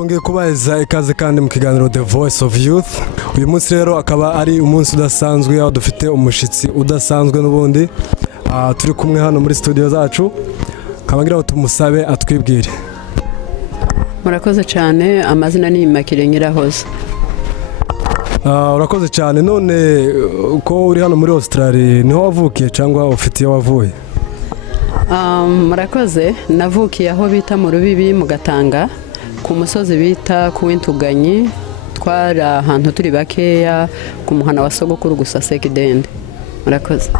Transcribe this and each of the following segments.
twongeye kubaheza ikaze kandi mu kiganiro The Voice of Youth. Uyu munsi rero akaba ari umunsi udasanzwe aho dufite umushitsi udasanzwe n'ubundi turi kumwe hano muri studio zacu, kabagira ngo tumusabe atwibwire. Murakoze cyane, amazina ni Makire Nyirahoze. Urakoze cyane. None ko uri hano muri Australia niho wavukiye cyangwa ufite iyo wavuye? Murakoze, navukiye aho bita mu Rubibi mu Gatanga ku musozi bita ku Wintuganyi, twari ahantu turi bakeya ku muhana wa sogokuru gusa Sekidende. Murakoze.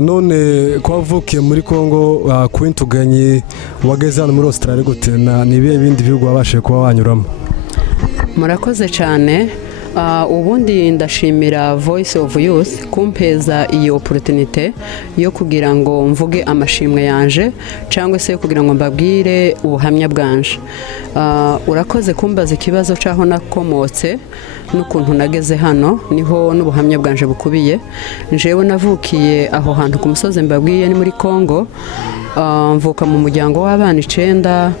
None ko wavukiye muri Kongo ku Wintuganyi, wageze hano muri Australia gute? Ni ibihe bindi bihugu wabashije kuba wanyuramo? Murakoze cyane. Ubundi ndashimira Voice of Youth kumpeza iyi opportunity yo kugira ngo mvuge amashimwe yanje cyangwa se kugira ngo mbabwire ubuhamya bwanje. Urakoze kumbaza ikibazo cyaho nakomotse n'ukuntu nageze hano, niho n'ubuhamya bwanje bukubiye. Njewe navukiye aho hantu ku musozi mbabwiye ni muri Kongo. Mvuka mu muryango w'abana 9.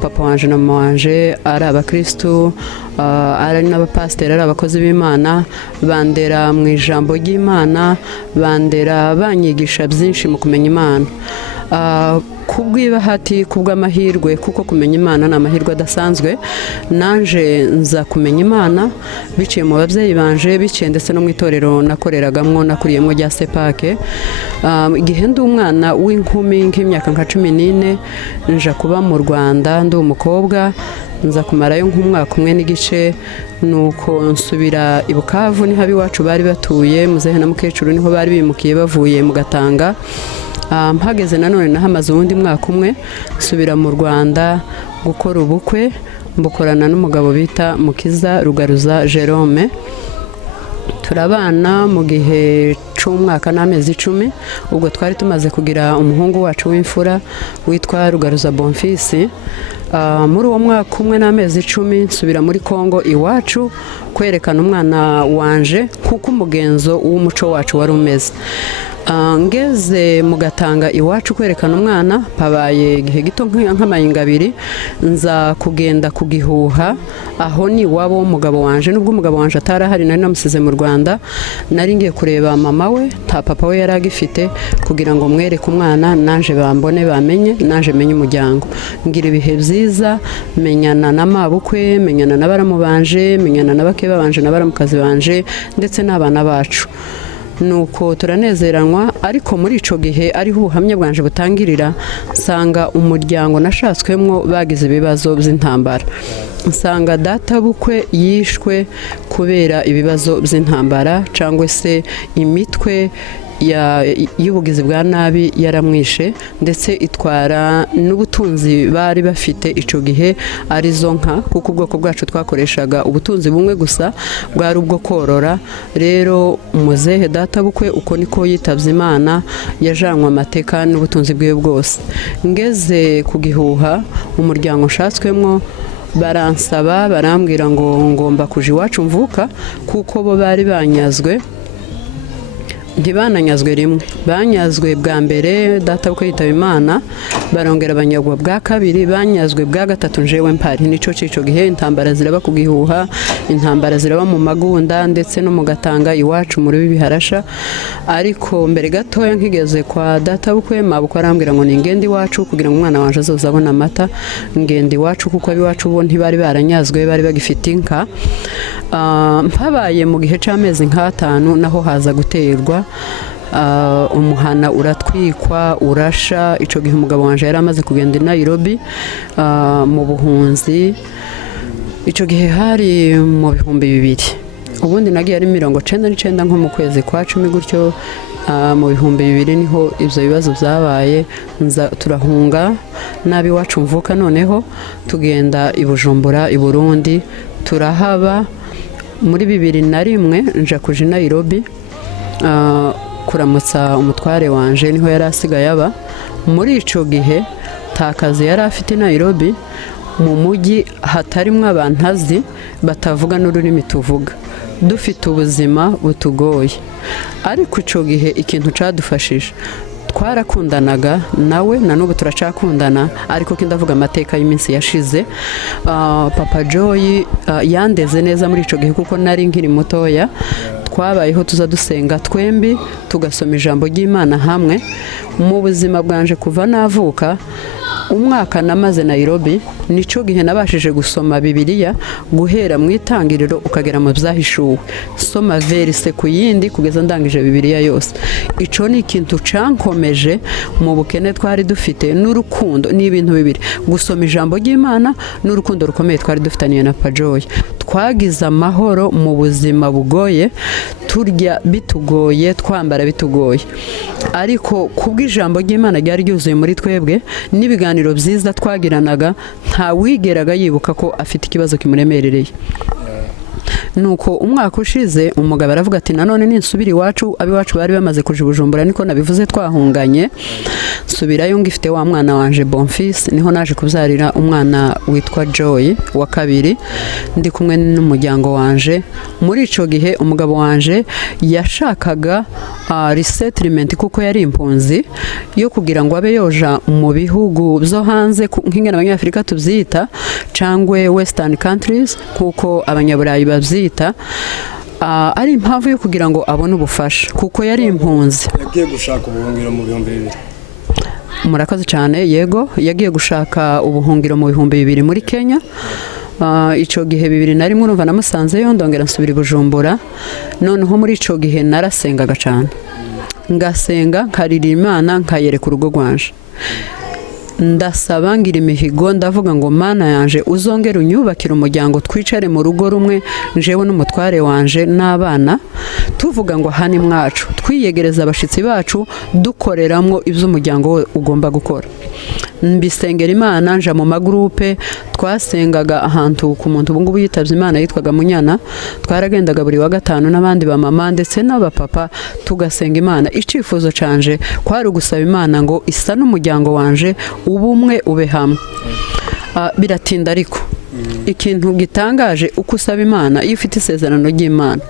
Papa wanje na mama wanje ari abakristo, ari n'abapasiteri, ari abakozi b'Imana, bandera mu ijambo ry'Imana, bandera banyigisha byinshi mu kumenya Imana. Kubw'ibahati, kubw'amahirwe, kuko kumenya Imana ni amahirwe adasanzwe, nanje nza kumenya Imana biciye mu babyeyi banje, biciye ndetse no mu itorero nakoreragamwo, nakuriyemo rya Sepake. Igihe ndi umwana w'inkumi nk'imyaka nka 14 nja kuba mu Rwanda, ndi umukobwa, nza kumarayo nk'umwaka umwe n'igice, nuko nsubira i Bukavu, niho abiwacu bari batuye, muzehe na mukecuru niho bari bimukiye bavuye mu Gatanga. Mpageze nanone nahamaze uwundi mwaka umwe, nsubira mu Rwanda gukora ubukwe, mbukorana n'umugabo bita Mukiza Rugaruza Jerome. Turabana mu gihe c'umwaka n'amezi 10, ubwo twari tumaze kugira umuhungu wacu w'imfura witwa Rugaruza Bonfisi. Muri uwo mwaka umwe n'amezi 10 nsubira muri Kongo iwacu kwerekana umwana wanje kuko umugenzo w'umuco wacu wari umeze. Ngeze mu Gatanga iwacu kwerekana umwana, pabaye igihe gito nk'amayinga 2, nza kugenda kugihuha aho ni wabo w'umugabo wanje. Nubwo umugabo wanje atarahari, nari namusize mu Rwanda, nari ngiye kureba mama we, ta papa we yari agifite, kugira ngo mwereke umwana nanje bambone, bamenye, nanje menye umuryango. Ngira ibihe byiza, menyana na mabukwe, menyana na baramu banje, menyana na bake babanje na baramukazi banje ndetse n'abana bacu. Nuko turanezeranwa, ariko muri ico gihe ariho ubuhamya bwanje butangirira, nsanga umuryango nashatswemwo bagize ibibazo by'intambara. Nsanga data bukwe yishwe kubera ibibazo by'intambara, cyangwa se imitwe y'ubugizi bwa nabi yaramwishe, ndetse itwara n'ubutunzi bari bafite ico gihe arizo nka, kuko ubwoko bwacu twakoreshaga ubutunzi bumwe gusa bwari ubwo korora. Rero muzehe data bukwe uko niko yitavye Imana, yajanwe amateka n'ubutunzi bwe bwose. Ngeze kugihuha umuryango nshatswemwo, baransaba, barambwira ngo ngomba kuja iwacu mvuka, kuko bo bari banyazwe. Ntibananyazwe rimwe, banyazwe bwa mbere data bukwe yitaba Imana, barongera banyagwa bwa kabiri, banyazwe bwa gatatu njewe mpari. Nico cico gihe intambara ziraba kugihuha, intambara ziraba mu Magunda ndetse no mu Gatanga iwacu muri Rubibi harasha. Ariko mbere gatoya nkigeze kwa data bukwe, mabukwe arambwira ngo ningende iwacu kugira ngo umwana wanje azoza abona amata. Ngende iwacu kuko abiwacu bo ntibari baranyazwe, bari bagifite inka. Mpabaye mu gihe c'amezi nka 5 naho haza guterwa, umuhana uratwikwa, urasha. Ico gihe umugabo wanje yari amaze kugenda i Nairobi mu buhunzi. Ico gihe hari mu 2000. Ubundi nagiye ari 99 nko mu kwezi kwa 10 gutyo. Mu 2000 niho ivyo bibazo byabaye, turahunga nabi wacu mvuka, noneho tugenda i Bujumbura i Burundi, turahaba. Muri 2001 nja kuja i Nairobi kuramutsa umutware wanje, niho yari asigaye aba. Muri ico gihe takazi yari afite i Nairobi, mu mujyi hatarimwe abantu azi batavuga n'ururimi tuvuga, dufite ubuzima butugoye. Ariko ico gihe ikintu cadufashije, twarakundanaga nawe na n'ubu turacakundana, ariko ndavuga amateka y'iminsi yashize. Papa Joy yandeze neza muri ico gihe kuko nari nkiri mutoya. Twabayeho tuza dusenga twembi, tugasoma ijambo ry'Imana hamwe. Mu buzima bwanje kuva navuka, umwaka namaze Nairobi, nico gihe nabashije gusoma Bibiliya guhera mu itangiriro ukagera mu byahishuwe, soma verse ku yindi kugeza ndangije Bibiliya yose. Ico ni ikintu cankomeje mu bukene twari dufite n'urukundo, ni ibintu bibiri, gusoma ijambo ry'Imana n'urukundo rukomeye twari dufitaniye na Papa Joy. Twagize amahoro mu buzima bugoye, turya bitugoye, twambara bitugoye, ariko kubw'ijambo ry'Imana ryari ryuzuye muri twebwe n'ibiganiro byiza twagiranaga, nta wigeraga yibuka ko afite ikibazo kimuremerereye. Nuko umwaka ushize umugabo aravuga ati nanone ninsubira iwacu, abiwacu bari bamaze kuja Bujumbura, niko nabivuze twahunganye, nsubirayo ngifite wa mwana wanje Bonfils, niho naje kubyarira umwana witwa Joy wa kabiri, ndi kumwe n'umuryango wanje. Muri ico gihe umugabo wanje yashakaga resettlement kuko yari impunzi yo kugira ngo abe yoja mu bihugu byo hanze nk'ingene abanyafrika tubyita cangwe western countries kuko abanyaburayi babyita. Ari impamvu yo kugira ngo abone ubufasha kuko yari impunzi. Yagiye gushaka ubuhungiro mu 2000. Murakoze cyane. Yego, yagiye gushaka ubuhungiro mu 2000 muri Kenya. Ico gihe 2001 urumva namusanzeyo, ndongera nsubira Bujumbura. Noneho muri ico gihe narasengaga cyane, ngasenga nkarira Imana, nkayereka urugo rwanje, ndasaba ngira imihigo, ndavuga ngo Mana yanje uzongera unyubakira umuryango, twicare mu rugo rumwe njewe n'umutware wanje n'abana, tuvuga ngo hani mwacu, twiyegereza abashitsi bacu, dukoreramwo ivyo umuryango we ugomba gukora. Mbisengera Imana, nja mu magrupe, twasengaga ahantu ku muntu ubungubu yitavye Imana yitwaga Munyana, twaragendaga buri wa gatanu n'abandi ba mama ndetse n'abapapa, tugasenga Imana. Icifuzo canje kwari ugusaba Imana ngo isa n'umuryango wanje ubumwe ube hamwe. Biratinda ariko ikintu gitangaje uko usaba Imana, iyo ufite isezerano ry'Imana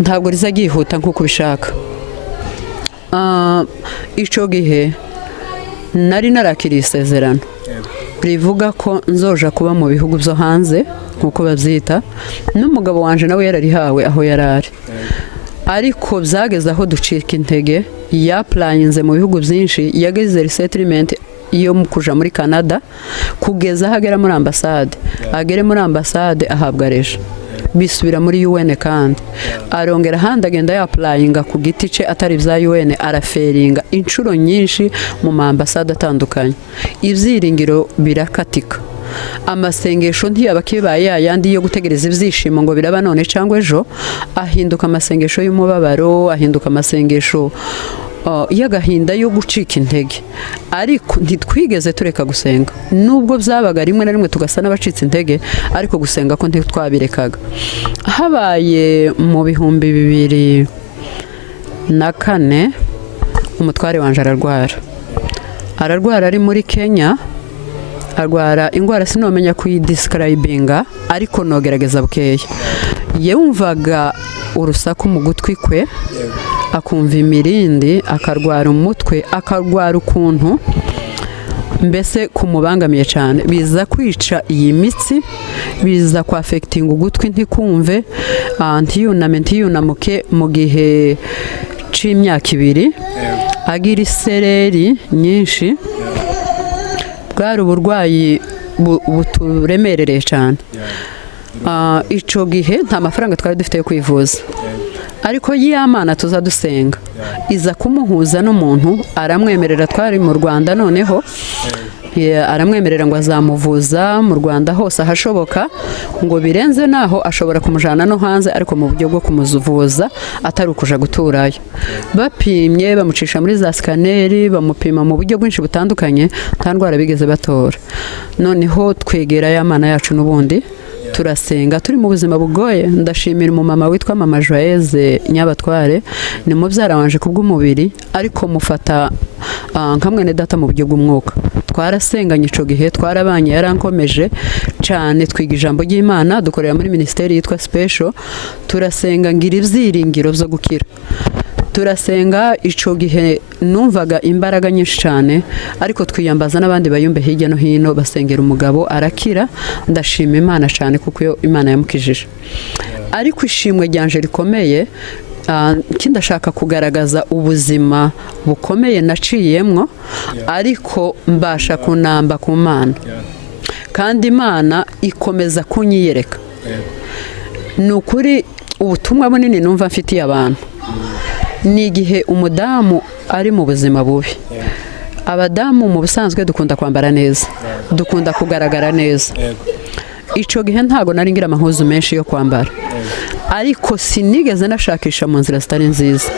ntabwo riza gihuta nkuko ubishaka. Ico gihe nari narakiriye isezerano rivuga ko nzoja kuba mu bihugu byo hanze nkuko bavyita, n'umugabo wanje nawe yararihawe aho yarari, ariko byageze aho ducika intege. Yaplayinze mu bihugu byinshi, yageze resettlement iyo kuja muri Canada, kugeza hagera muri ambassade, agere muri ambassade ahabwa reje, bisubira muri UN, kandi arongera handi agenda yaplayinga ku giti ce atari bya UN, araferinga inshuro nyinshi mu ambasade atandukanye. Ivyiringiro birakatika, amasengesho ntiyaba kibaye yayandi yo gutegereza ivyishimo ngo biraba none cyangwa ejo, ahinduka amasengesho y'umubabaro, ahinduka amasengesho y'agahinda yo gucika intege. Ariko ntitwigeze tureka gusenga, nubwo byabaga rimwe na rimwe tugasa n'abacitse intege, ariko gusenga ko ntitwabirekaga. Habaye mu 2004 umutware wanje ararwara ari muri Kenya, arwara ingwara sinomenya kuyidescribinga, ariko nogerageza bukeya. Yumvaga urusaku mu gutwi kwe, akumva imirindi, akarwara umutwe, akarwara ukuntu mbese kumubangamiye cyane, biza kwica iyi mitsi, biza ku affecting ugutwi ntikumve, ntiyunamuke mu gihe c'imyaka 2, agira isereri nyinshi. Bwari uburwayi buturemerereye cyane. Ico gihe nta mafaranga twari dufite yo kwivuza, ariko y'Imana tuza dusenga iza kumuhuza n'umuntu, aramwemerera. Twari mu Rwanda, noneho aramwemerera ngo azamuvuza mu Rwanda hose ahashoboka, ngo birenze naho ashobora kumujana no hanze, ariko mu buryo bwo kumuvuza atari ukuja guturayo. Bapimye, bamucisha muri za scaneri, bamupima mu buryo bwinshi butandukanye, nta ndwara bigeze batora. Noneho twegera y'Imana yacu n'ubundi turasenga, turi mu buzima bugoye. Ndashimira umumama witwa Mama Joyeuse Nyabatware, ni mubyara wanje kubw'umubiri, ariko mufata nka mwene data mu buryo bw'umwuka. Twarasenganye ico gihe, twarabanye, yarankomeje cyane. Twiga ijambo ry'Imana, dukorera muri ministeri yitwa Special, turasenga ngira ivyiringiro byo gukira. turasenga ico gihe numvaga imbaraga nyinshi cyane ariko twiyambaza n'abandi bayumbe hirya no hino basengera umugabo arakira ndashima Imana cyane kuko Imana yamukijije ariko ishimwe ryanje rikomeye kindashaka kugaragaza ubuzima bukomeye naciyemwo ariko mbasha kunamba ku Mana kandi Imana ikomeza kunyiyereka nukuri ubutumwa bunini numva mfitiye abantu ni igihe umudamu ari mu buzima bubi abadamu mu busanzwe dukunda kwambara neza dukunda kugaragara neza ico gihe ntago nari ngira amahuzu menshi yo kwambara ariko sinigeze nashakisha mu nzira zitari nziza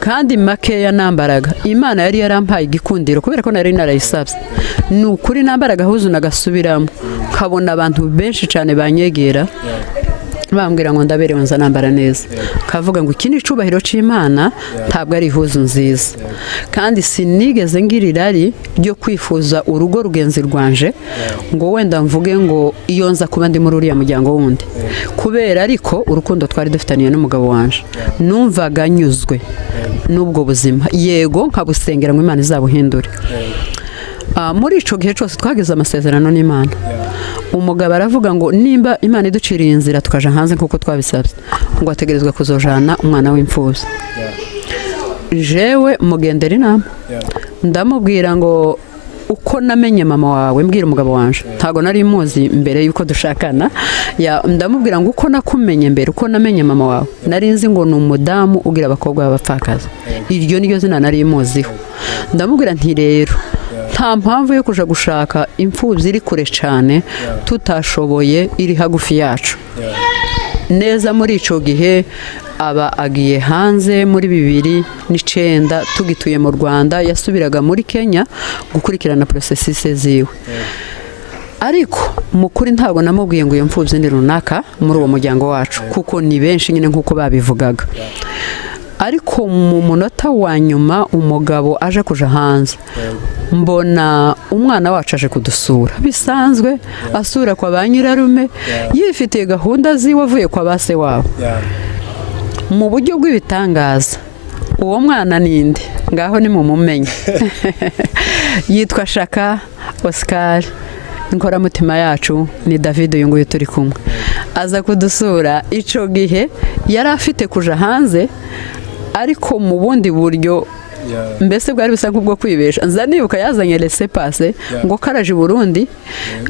kandi makeya nambaraga Imana yari yarampaye igikundiro kubera ko nari narayisabye nukuri nambaraga huzu nagasubiramo nkabona abantu benshi cyane banyegera bambwira ngo ndaberewe nza nambara neza kavuga ngo iki ni icubahiro c'Imana ntabwo ari ihuzu nziza kandi sinigeze ngirirari ryo kwifuza urugo rugenzi rwanje ngo wenda mvuge ngo iyo nza kuba ndi muri uriya muryango wundi kubera ariko urukundo twari dufitaniye n'umugabo wanje numvaga nyuzwe n'ubwo buzima yego nkabusengera ngo Imana izabuhindure muri ico gihe cyose twagize amasezerano n'Imana umugabo aravuga ngo nimba Imana iduciriye inzira tukaja hanze nkuko twabisabye ngo ategerezwa kuzojana umwana w'imfubyi jewe mugendera inama ndamubwira ngo uko namenye mama wawe mbwira umugabo wanje ntago nari muzi mbere yuko dushakana ndamubwira ngo uko nakumenye mbere uko namenye mama wawe nari nzi ngo ni umudamu ugira abakobwa b'abapfakazi iryo niryo zina nari muziho ndamubwira nti rero nta mpamvu yo kuja gushaka imfubyi iri kure cyane tutashoboye iri hagufi yacu neza muri ico gihe aba agiye hanze muri 2009 tugituye mu Rwanda yasubiraga muri Kenya gukurikirana processes ziwe ariko mukuri ntago namubwiye ngo iyo mfubyi ni runaka muri uwo muryango wacu kuko ni benshi nyine nkuko babivugaga ariko mu munota wa nyuma umugabo aje kuja hanze mbona umwana wacu aje kudusura bisanzwe asura kwa banyirarume yifitiye gahunda ziwe avuye kwa base wabo mu buryo bw'ibitangaza uwo mwana ninde ngaho ni mumumenye yitwa Shaka Oscar inkoramutima yacu ni David uyu nguyu turi kumwe aza kudusura ico gihe yari afite kuja hanze ariko mu bundi buryo mbese bwari bisa nk'ubwo kwibesha nza nibuka yazanye laissez-passer ngo karaje Burundi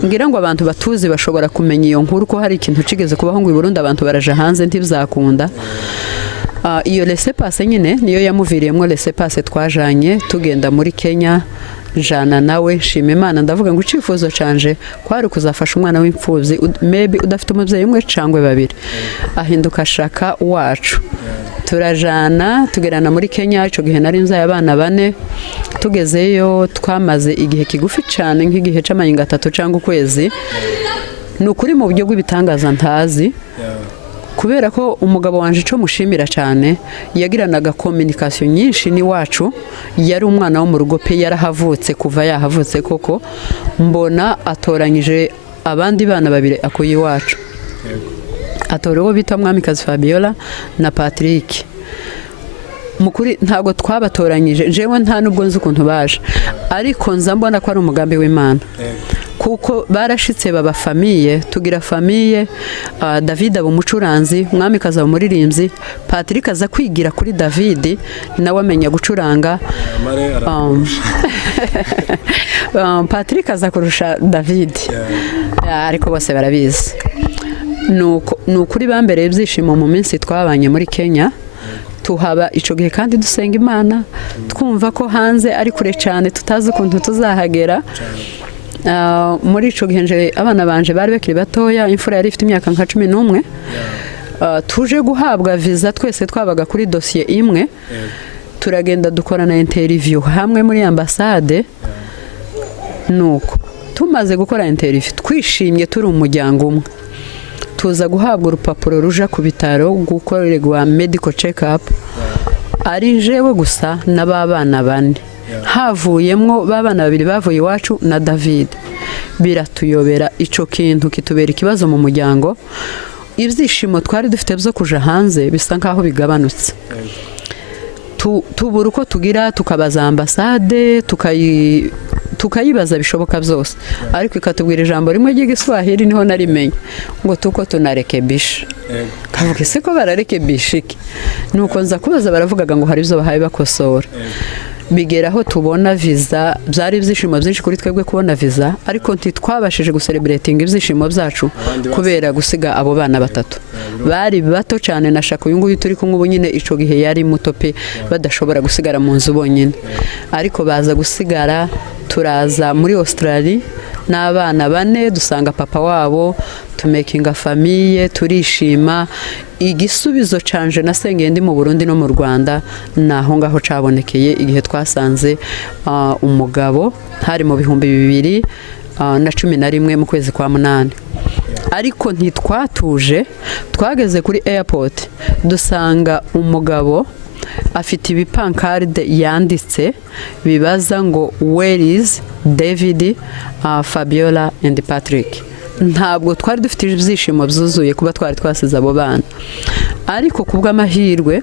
ngira ngo abantu batuzi bashobora kumenya iyo nkuru ko hari ikintu cigeze kubaho ngo i Burundi abantu baraje hanze ntibizakunda iyo laissez-passer nyine niyo yamuviriyemo laissez-passer twajanye tugenda muri Kenya jana nawe nshima Imana ndavuga ngo icifuzo canje kwari kuzafasha umwana w'imfubyi maybe udafite umubyeyi umwe cangwe babiri ahinduka Shaka wacu turajana tugerana muri Kenya ico gihe nari nzaye abana 4 tugezeyo twamaze igihe kigufi cyane nk'igihe c'amayinga 3 cyangwa ukwezi nukuri mu buryo bw'ibitangaza ntazi kubera ko umugabo wanje ico mushimira cyane yagiranaga communication nyinshi ni wacu yari umwana wo mu rugo pe yarahavutse kuva yahavutse koko mbona atoranyije abandi bana babiri akuye iwacu atora uwo bita Mwamikazi Fabiola na Patrick mukuri ntago twabatoranyije jewe nta nubwo nzi ukuntu baje ariko nza mbona ko ari umugambi w'Imana kuko barashitse baba famille tugira famille David abo mucuranzi Mwamikazi abo muririmbyi Patrick aza kwigira kuri David nawe amenya gucuranga Patrick aza kurusha David ariko bose barabizi nukuri bambereye ibyishimo mu minsi twabanye muri Kenya tuhaba ico gihe kandi dusenga Imana twumva ko hanze ari kure cyane tutazi ukuntu tuzahagera muri ico gihe nje abana banje bari bakiri batoya imfura yari ifite imyaka nka 11 tuje guhabwa visa twese twabaga kuri dossier imwe turagenda dukorana interview hamwe muri ambassade nuko tumaze gukora interview twishimye turi umuryango umwe tuza guhabwa urupapuro ruja ku bitaro gukorerwa medical check up ari jewe gusa n'ababana 4 havuyemwo babana 2 bavuye iwacu na David biratuyobera ico kintu kitubera ikibazo mu muryango ibyishimo twari dufite byo kuja hanze bisa nkaho bigabanutse tubura uko tugira tukabaza ambasade tukayibaza bishoboka byose ariko ikatubwira ijambo rimwe ry'igiswahili niho narimenye ngo tuko tunarekebisha kavuga ese ko bararekebisha iki nuko nza kubaza baravugaga ngo hari ibyo bahaye bakosora bigeraho tubona visa byari ibyishimo byinshi kuri twebwe kubona visa ariko ntitwabashije gucelebrating ibyishimo byacu kubera gusiga abo bana batatu bari bato cyane nashaka uyu nguyu turi kumwe ubu nyine ico gihe yari muto pe badashobora gusigara mu nzu bonyine ariko baza gusigara turaza muri Australia n'abana bane dusanga papa wabo tumekinga famille turishima igisubizo canje nasengeye ndi mu Burundi no mu Rwanda naho ngaho cabonekeye igihe twasanze umugabo hari mu 2011 mu kwezi kwa munani ariko ntitwatuje twageze kuri airport dusanga umugabo afite ibipankarde yanditse bibaza ngo where is David, Fabiola and Patrick. Ntabwo twari dufite ibyishimo byuzuye kuba twari twasize abo bana ariko kubw'amahirwe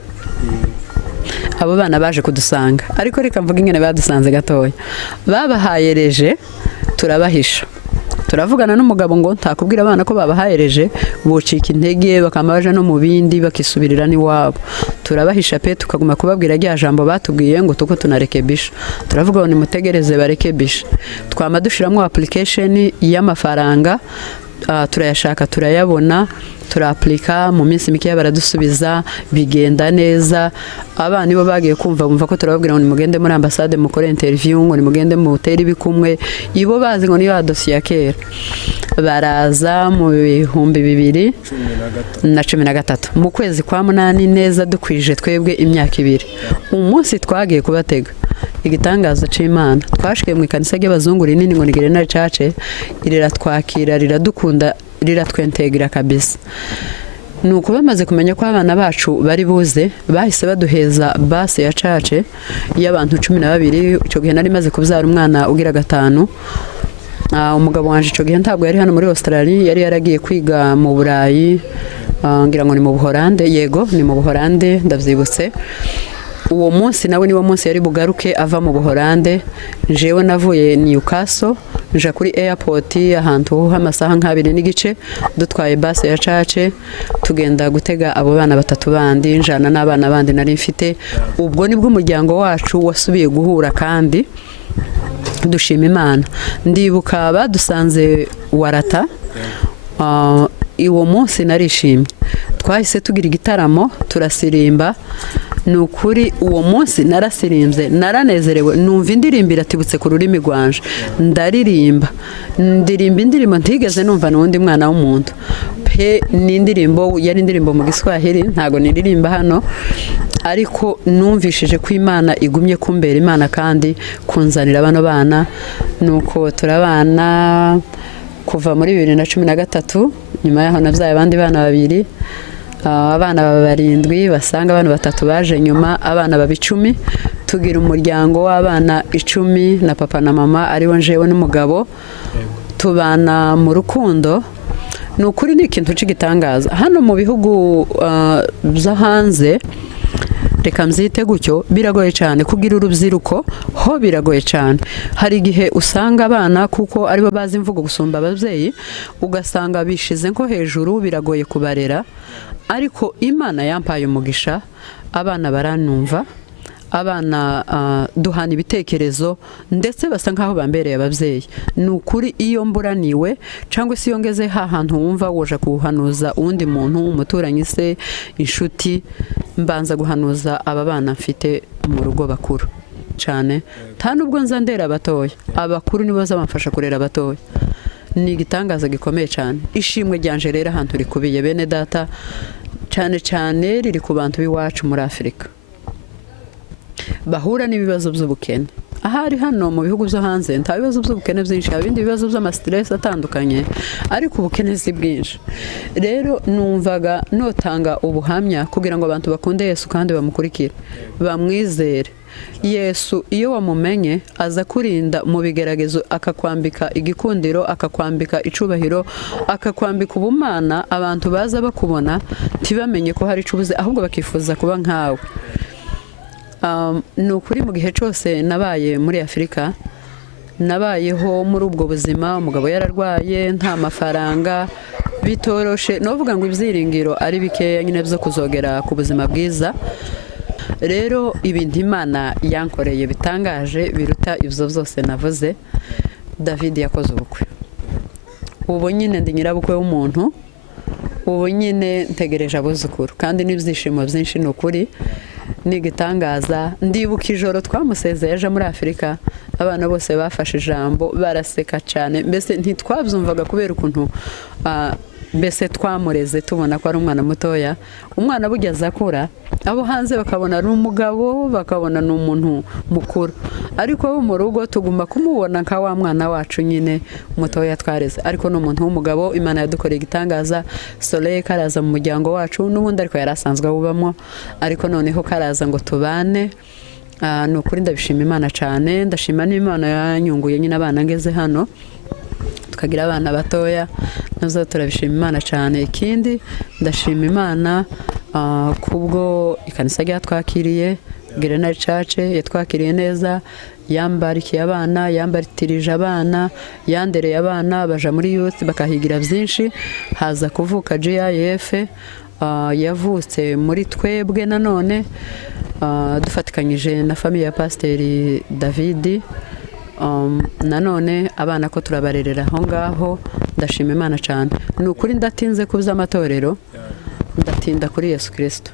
abo bana baje kudusanga ariko reka mvuga ingene badusanze gatoya babahayereje turabahisha turavugana n'umugabo ngo ntakubwira abana ko babahayereje bocika intege bakamaje no mu bindi bakisubirira ni wabo turabahisha pe tukaguma kubabwira rya jambo batubwiye ngo tuko tunarekebisha turavuga ngo nimutegereze barekebisha twama dushiramo application y'amafaranga turayashaka turayabona turaplika mu minsi mike baradusubiza bigenda neza abana nibo bagiye kumva bumva ko turababwira ngo nimugende muri ambassade mukore interview ngo nimugende mu hotel bikumwe ibo bazi ngo niyo dossier kera baraza mu 2013 mu kwezi kwa munani neza dukwije twebwe imyaka 2 umunsi twagiye kubatega igitangazo c'Imana twashike mu ikanisa ry'abazungu rinini ngo ni Grenade Church riratwakira riradukunda riratwentegira kabisa nuko bamaze kumenya ko abana bacu bari buze bahise baduheza base ya church y'abantu 12 ico gihe nari maze kubyara umwana ugira 5 umugabo wanje ico gihe ntabwo yari hano muri Australia yari yaragiye kwiga mu Burayi ngira ngo ni mu Buholande yego ni mu Buholande ndavyibutse uwo munsi nawe niwo munsi yari bugaruke ava mu Buholande jewe navuye Newcastle nja kuri airport ahantu h'amasaha nk'abiri n'igice dutwaye base ya church tugenda gutega abo bana batatu bandi njana n'abana bandi nari mfite ubwo nibwo umuryango wacu wasubiye guhura kandi dushima Imana ndibuka badusanze warata iwo munsi narishimye twahise tugira igitaramo turasirimba nukuri uwo munsi narasirimbye naranezerewe numva indirimbo iratibutse ku rurimi rwanje ndaririmba indirimbo ntigeze numva n'undi mwana w'umuntu pe n'indirimbo yari indirimbo mu Giswahili ntago niririmba hano ariko numvishije ko Imana igumye kumbera Imana kandi kunzanira bano bana nuko turabana kuva muri 2013 nyuma yaho navyaye abandi bana 2 abana 7 basanga abantu 3 baje nyuma abana 10 tugira umuryango w'abana 10 na papa na mama ari wo njewe n'umugabo tubana mu rukundo nukuri ni ikintu cy'igitangaza hano mu bihugu byo hanze reka mzite gutyo biragoye cyane kugira urubyiruko ho biragoye cyane hari igihe usanga abana kuko aribo bazi imvugo gusumba ababyeyi ugasanga bishize nko hejuru biragoye kubarera ariko Imana yampaye umugisha abana baranumva abana duhana ibitekerezo ndetse basa nkaho bambereye ababyeyi nukuri iyo mburaniwe cyangwa se iyo ngeze hahantu wumva woje kuhanuza uwundi muntu umuturanyi se inshuti mbanza guhanuza aba bana mfite mu rugo bakuru cyane nta nubwo nza ndera abatoya abakuru nibo zabamfasha kurera abatoya ni igitangaza gikomeye cyane ishimwe ryanje rero ahantu rikubiye bene data cyane cyane riri ku bantu b'iwacu muri Afrika bahura n'ibibazo by'ubukene ahari hano mu bihugu byo hanze nta bibazo by'ubukene byinshi ibindi bibazo by'amastress atandukanye ariko ubukene si bwinshi rero numvaga notanga ubuhamya kugira ngo abantu bakunde Yesu kandi bamukurikire bamwizere Yesu iyo wamumenye aza kurinda mu bigeragezo akakwambika igikundiro akakwambika icubahiro akakwambika ubumana abantu baza bakubona ntibamenye ko hari icubuze ahubwo bakifuza kuba nkawe ni ukuri mu gihe cyose nabaye muri Afurika nabayeho muri ubwo buzima, umugabo yararwaye nta mafaranga bitoroshe, novuga ngo ibyiringiro ari bikeya nyine byo kuzogera ku buzima bwiza. Rero ibintu Imana yankoreye bitangaje biruta ibyo byose navuze. David yakoze ubukwe, ubu nyine ndi nyirabukwe w'umuntu, ubu nyine ntegereje abuzukuru kandi n'ibyishimo byinshi. Ni ukuri ni igitangaza. Ndibuka ijoro twamusezeye aje muri Afurika, abana bose bafashe ijambo baraseka cyane, mbese ntitwabyumvaga kubera ukuntu mbese twamureze tubona ko ari umwana mutoya. Umwana bugeze akura, abo hanze bakabona ari umugabo, bakabona ni umuntu mukuru, ariko abo mu rugo tugomba kumubona nka wa mwana wacu nyine mutoya twareze, ariko ni umuntu w'umugabo. Imana yadukoreye igitangaza. Soleil karaza mu muryango wacu n'ubundi ariko yarasanzwe awubamo, ariko noneho karaza ngo tubane. Ni ukuri ndabishima Imana cyane, ndashima n'Imana yanyunguye nyine abana ngeze hano tukagira abana batoya, nazo turabishima Imana cyane. Ikindi ndashima Imana kubwo ikanisa ryatwakiriye, Grenade Church yatwakiriye neza, yambarikiye abana, yambatirije abana, yandereye abana baja muri youth bakahigira byinshi. Haza kuvuka GIF yavutse muri twebwe nanone, dufatikanyije na famiye ya Pasiteri David. Nanone abana ko turabarerera aho ngaho, ndashima Imana cyane. Ni ukuri ndatinze kubuza amatorero, ndatinda kuri Yesu Kristo.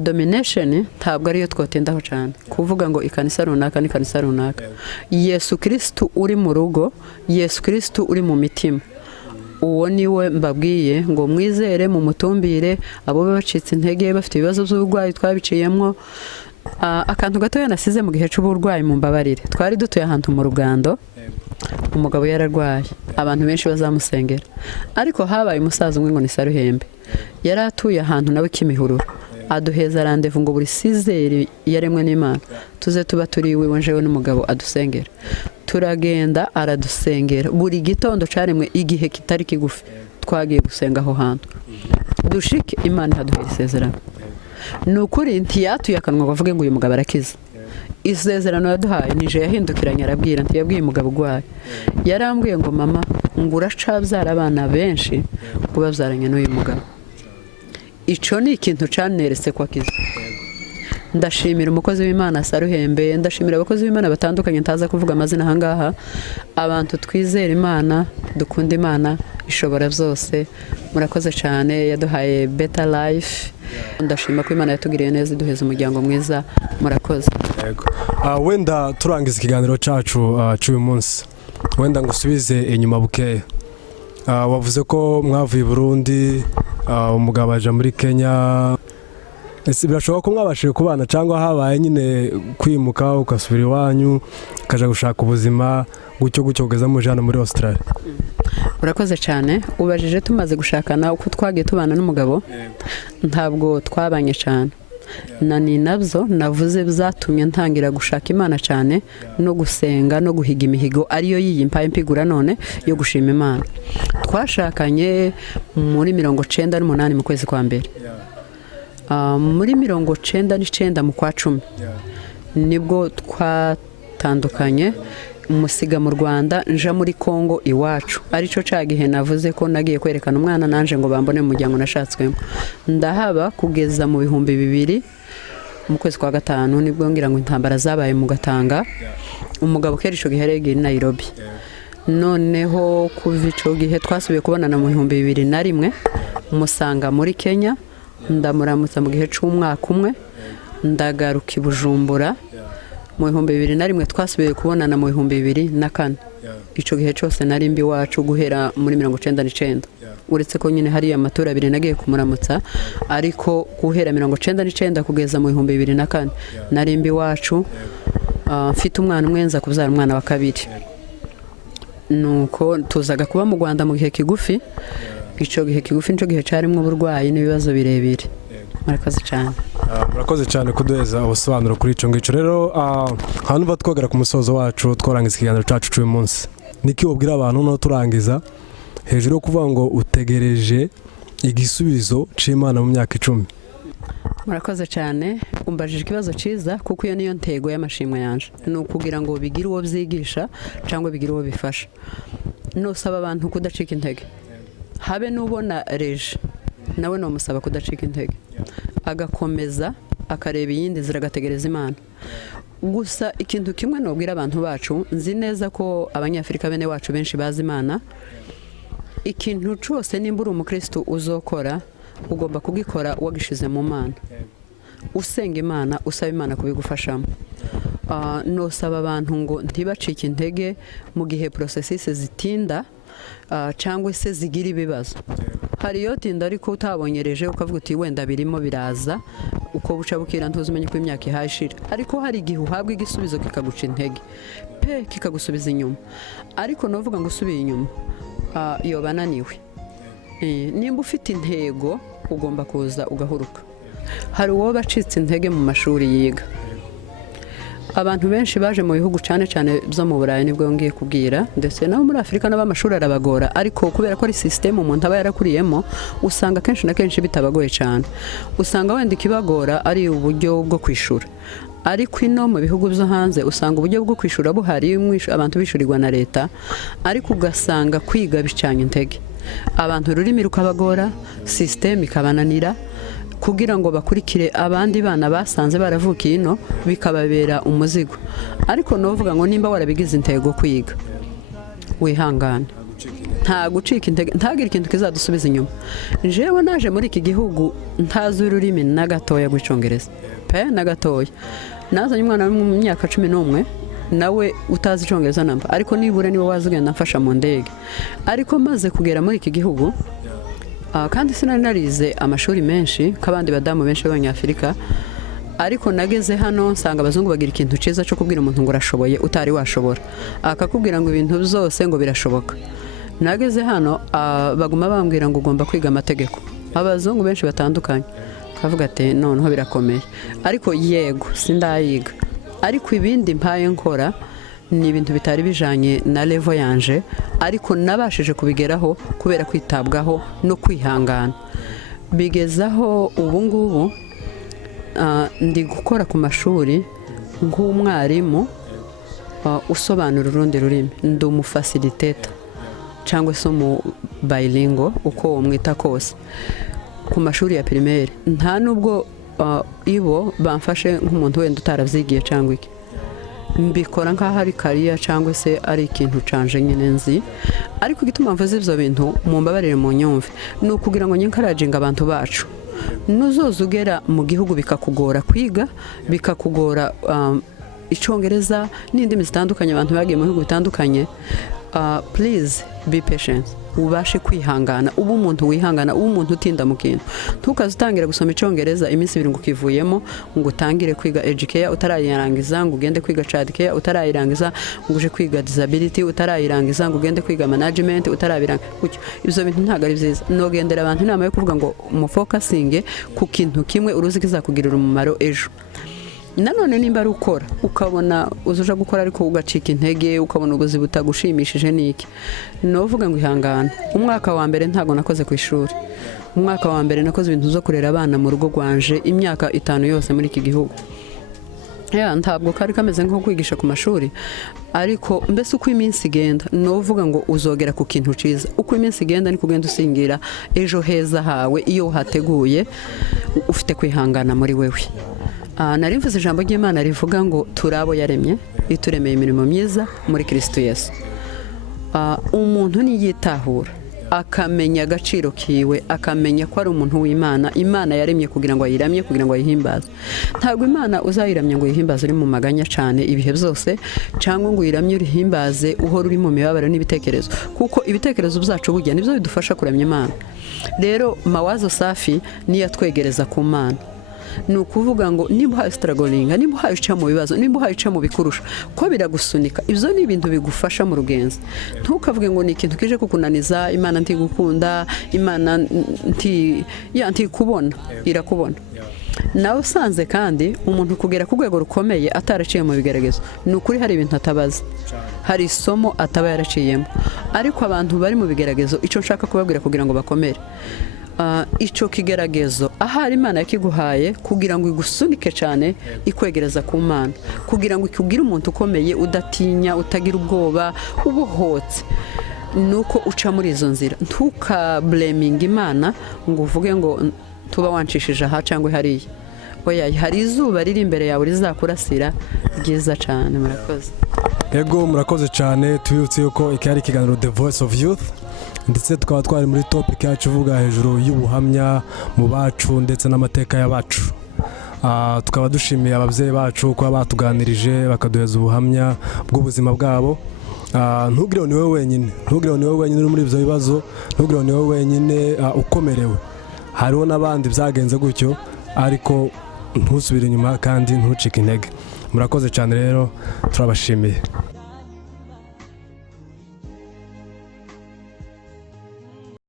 Domination ntabwo ariyo twotindaho cyane, kuvuga ngo ikanisa runaka n'ikanisa runaka. Yesu Kristo uri mu rugo, Yesu Kristo uri mu mitima, uwo niwe mbabwiye ngo mwizere, mu mutumbire. Abo bacitse intege bafite ibibazo by'uburwayi twabiciyemo. Akantu gatoya nasize mu gihe cy'uburwayi mu mbabarire, twari dutuye ahantu mu Rugando, umugabo yararwaye, abantu benshi bazamusengera, ariko habaye umusaza umwe ngo ni Saruhembe, yari atuye ahantu nawe Kimihurura, aduheza randevu ngo buri sizeri yaremwe n'Imana tuze tuba turi iwe njewe n'umugabo adusengera. Turagenda aradusengera, buri gitondo caremwe igihe kitari kigufi twagiye gusenga aho hantu, dushike Imana haduhera isezerano. Ni ukuri ntiyatuye akanwa bavuge ngo uyu mugabo arakiza. Isezerano yaduhaye nije yahindukiranye arabwira, ntiyabwiye umugabo urwaye, yarambwiye ngo mama, ngo uracabyara abana benshi ubabyaranye n'uyu mugabo. Ico ni ikintu caneretse ko akiza. Ndashimira umukozi w'Imana Saruhembe, ndashimira abakozi b'Imana batandukanye ntaza kuvuga amazina ahangaha, abantu twizera Imana, dukunda Imana ishobora byose. Murakoze cyane, yaduhaye better life. Ndashima ko Imana yatugiriye neza, iduheza umuryango mwiza. Murakoze. Yego. Wenda turangiza ikiganiro cyacu cy'uyu munsi, wenda ngusubize inyuma bukeya. Wavuze ko mwavuye Burundi, umugabo aje muri Kenya. Birashoboka ko mwabashije kubana cyangwa habaye nyine kwimuka ugasubira iwanyu ukaja gushaka ubuzima gutyo kugeza mu jana muri Australia? Urakoze cyane. Ubajije tumaze gushakana uko twagiye tubana n'umugabo, ntabwo twabanye cyane. Ni nabyo navuze bizatumye ntangira gushaka Imana cyane no gusenga no guhiga imihigo, ariyo yiyi mpigura none yo gushima Imana. Twashakanye muri 98 mu kwezi kwa mbere. Muri 99 mu kwa 10 nibwo twatandukanye, musiga mu Rwanda nja muri Kongo iwacu. Arico cagihe navuze ko nagiye kwerekana umwana nanje ngo bambone mu muryango nashatswemo. Ndahaba kugeza mu 2000 mu kwezi kwa 5 nibwo ngira ngo intambara zabaye mu Gatanga. Umugabo kerisho giherege ni Nairobi. Noneho kuva ico gihe twasubiye kubonana mu 2001 musanga muri Kenya, ndamuramutsa mu gihe cy'umwaka umwe, ndagaruka i Bujumbura. Mu 2001 twasubiye kubonana mu 2004. Ico gihe cyose nari mbi wacu guhera muri 99. Uretse ko nyine hari amatora abiri nagiye kumuramutsa, ariko guhera 99 kugeza mu 2004 nari mbi wacu. Mfite umwana umwe nza kubyara umwana wa kabiri. Nuko tuzaga kuba mu Rwanda mu gihe kigufi. Ico gihe kigufi nico gihe carimo uburwayi n'ibibazo birebire. Murakoze cyane. Murakoze cyane kuduheza ubusobanuro kuri ico ngico. Rero hano batwogera ku musozo wacu twarangiza ikiganiro cyacu cy'uyu munsi. Niki wobwira abantu no turangiza hejuru yo kuvuga ngo utegereje igisubizo c'Imana mu myaka 10? murakoze cyane umbajije ikibazo cyiza kuko iyo niyo ntego y'amashimwe yanje ni ukugira ngo bigire uwo byigisha cyangwa bigire uwo bifasha. Nusaba abantu kudacika intege, habe n'ubona reje nawe numusaba kudacika intege, agakomeza akareba iyindi nzira agategereza Imana. Gusa ikintu kimwe nobwira abantu bacu, nzi neza ko abanyafrika bene wacu benshi bazi Imana. Ikintu cyose nimba uri umukristo uzokora ugomba kugikora wagishize mu Mana, usenga Imana, usaba Imana kubigufashamo. Nosaba abantu ngo ntibacike intege mu gihe processes zitinda cyangwa se zigira ibibazo. Hari yo tinda ariko utabonyereje ukavuga uti wenda birimo biraza uko buca bukira ntuzumenye ko imyaka ihashira, ariko hari igihe uhabwa igisubizo kikaguca intege pe kikagusubiza inyuma. Ariko novuga ngo usubiye inyuma yoba ananiwe. Nimba ufite intego ugomba kuza ugahuruka. Hari uwo bacitse intege mu mashuri yiga. Abantu benshi baje mu bihugu cyane byo mu Burayi nibwo ngiye kubwira, ndetse no muri Afrika n'abamashuri arabagora, ariko kubera ko ari system umuntu aba yarakuriyemo usanga kenshi na kenshi bitabagoye cyane. Usanga wenda ikibagora ari uburyo bwo kwishura, ariko ino mu bihugu byo hanze usanga uburyo bwo kwishura buhari, abantu bishurirwa na leta, ariko ugasanga kwiga bicanye intege. Abantu ururimi rukabagora, system ikabananira kugira ngo bakurikire abandi bana basanze baravukiye ino bikababera umuzigo. Ariko novuga ngo nimba warabigize intego kwiga, wihangane, nta gucika intege, ntagira ikintu kizadusubiza inyuma. Jewe naje muri iki gihugu ntazi ururimi na gatoya rw'icyongereza pe na gatoya. Nazanye umwana mu myaka 11 nawe utazi icyongereza namba, ariko nibure niwe wazugenda mfasha mu ndege. Ariko maze kugera muri iki gihugu kandi sinari narize amashuri menshi kabandi badamu benshi b'abanyafrika, ariko nageze hano nsanga abazungu bagira ikintu cyiza cyo kubwira umuntu ngo urashoboye utari washobora, akakubwira ngo ibintu byose ngo birashoboka. Nageze hano baguma bambwira ngo ugomba kwiga amategeko, abazungu benshi batandukanye, kavuga ati noneho birakomeye, ariko yego sindayiga. Ariko ibindi mpaye nkora ni ibintu bitari bijanye na level yanje, ariko nabashije kubigeraho kubera kwitabwaho no kwihangana. Bigezaho ubu ngubu ndi gukora ku mashuri nk'umwarimu usobanura urundi rurimi, ndi umufacilitator cyangwa se mu bilingual uko umwita kose ku mashuri ya primaire. Nta nubwo ibo bamfashe nk'umuntu wenda utarabyigiye cyangwa iki, mbikora nk'aho ari kariya cyangwa se ari ikintu canje nyine nzi. Ariko igituma mvuze ibyo bintu mumbabarire mu nyumve ni ukugira ngo nyinkaraginga abantu bacu, nuzoza ugera mu gihugu bikakugora kwiga, bikakugora icyongereza n'indimi zitandukanye abantu bagiye mu bihugu bitandukanye, please be patient, ubashe kwihangana, ubu umuntu wihangana, ubu umuntu utinda mu kintu. Tukaza utangira gusoma icyongereza iminsi 2 ukivuyemo ngo utangire kwiga educare utarayirangiza, ngo ugende kwiga childcare utarayirangiza, ngo uje kwiga disability utarayirangiza, ngo ugende kwiga management utarabirangiza. Ibyo bintu ntago ari byiza. Nogendera abantu inama yo kuvuga ngo mu focusinge ku kintu kimwe uruzi kizakugirira umumaro ejo. Nanone nimba ari ukora ukabona uzuja gukora ariko ugacika intege, ukabona ubuzi butagushimishije niki, novuga ngo ihangana. Umwaka wa mbere ntago nakoze ku ishuri, umwaka wa mbere nakoze ibintu zo kurera abana mu rugo rwanje imyaka 5 yose muri iki gihugu. Ntabwo kari kameze nko kwigisha ku mashuri, ariko mbese uko iminsi igenda novuga ngo uzogera ku kintu ciza. Uko iminsi igenda ni kugenda usingira ejo heza hawe iyo hateguye ufite kwihangana muri wewe. Nari mvuze ijambo ry'Imana rivuga ngo turabo yaremye ituremeye imirimo myiza muri Kristo Yesu. Umuntu niyitahura akamenya agaciro kiwe, akamenya ko ari umuntu w'Imana, Imana yaremye kugira ngo ayiramye, kugira ngo ayihimbaze. Ntabwo Imana uzayiramye ngo yihimbaze uri mu maganya cyane ibihe byose, cyangwa ngo uyiramye urihimbaze uhora uri mu mibabaro n'ibitekerezo, kuko ibitekerezo byacu burya nibyo bidufasha kuramya Imana. Rero mawazo safi niyo atwegereza ku Mana. Ni ukuvuga ngo nimba uhaye struggling, nimba uhaye uca mu bibazo, nimba uhaye uca mu bikurusha, ko biragusunika, ibyo ni ibintu bigufasha mu rugenzi. Ntukavuge ngo ni ikintu kije kukunaniza, Imana ntigukunda, Imana ntikubona, irakubona. Nawe usanze kandi umuntu kugera ku rwego rukomeye ataraciye mu bigeragezo, ni ukuri hari ibintu atabaza, hari isomo ataba yaraciyemo. Ariko abantu bari mu bigeragezo, icyo nshaka kubabwira kugira ngo bakomere, icyo kigeragezo ahari Imana yakiguhaye kugira ngo igusunike cyane ikwegereza ku Mana, kugira ngo ikubwire umuntu ukomeye udatinya, utagira ubwoba, ubohotse. Nuko uca muri izo nzira, ntukableminge Imana ngo uvuge ngo tuba wancishije aha cyangwa hariya. Oya, hari izuba riri imbere yawe rizakurasira ryiza cyane. Murakoze. Yego, murakoze cyane. Tubibutse yuko iki ari ikiganiro The Voice of Youth, ndetse tukaba twari muri topic yacu ivuga hejuru y'ubuhamya mu bacu ndetse n'amateka y'abacu. Tukaba dushimiye ababyeyi bacu kuba batuganirije bakaduheza ubuhamya bw'ubuzima bwabo. Ntugire ni wowe wenyine, ntugire ni wowe wenyine uri muri ibyo bibazo, ntugire ni wowe wenyine ukomerewe. Hariho n'abandi byagenze gutyo, ariko ntusubire inyuma kandi ntucike intege. Murakoze cyane rero, turabashimiye.